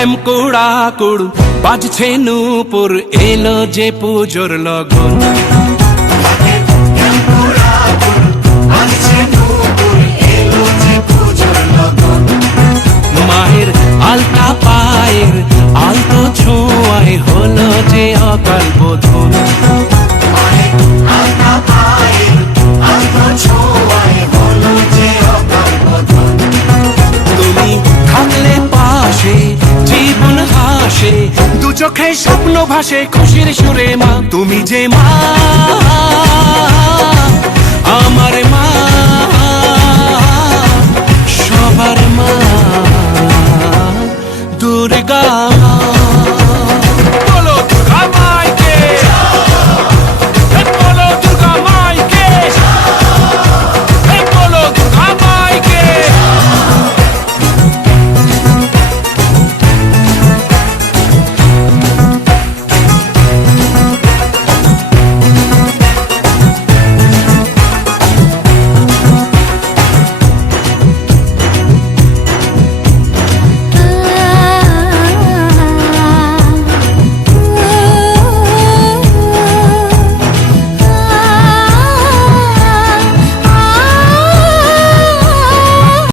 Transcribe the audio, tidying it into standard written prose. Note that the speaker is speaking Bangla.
ঢ্যাম কুড়াকুড় বাজছে নূপুর, এলো যে পুজোর লগন। মায়ের আলতা পায়ের আলতো ছোঁয়ায় হলো যে অকাল বোধন। তুমি থাকলে পাশে জীবন হাসে, দু চোখে স্বপ্ন ভাসে খুশির সুরে মা। তুমি যে মা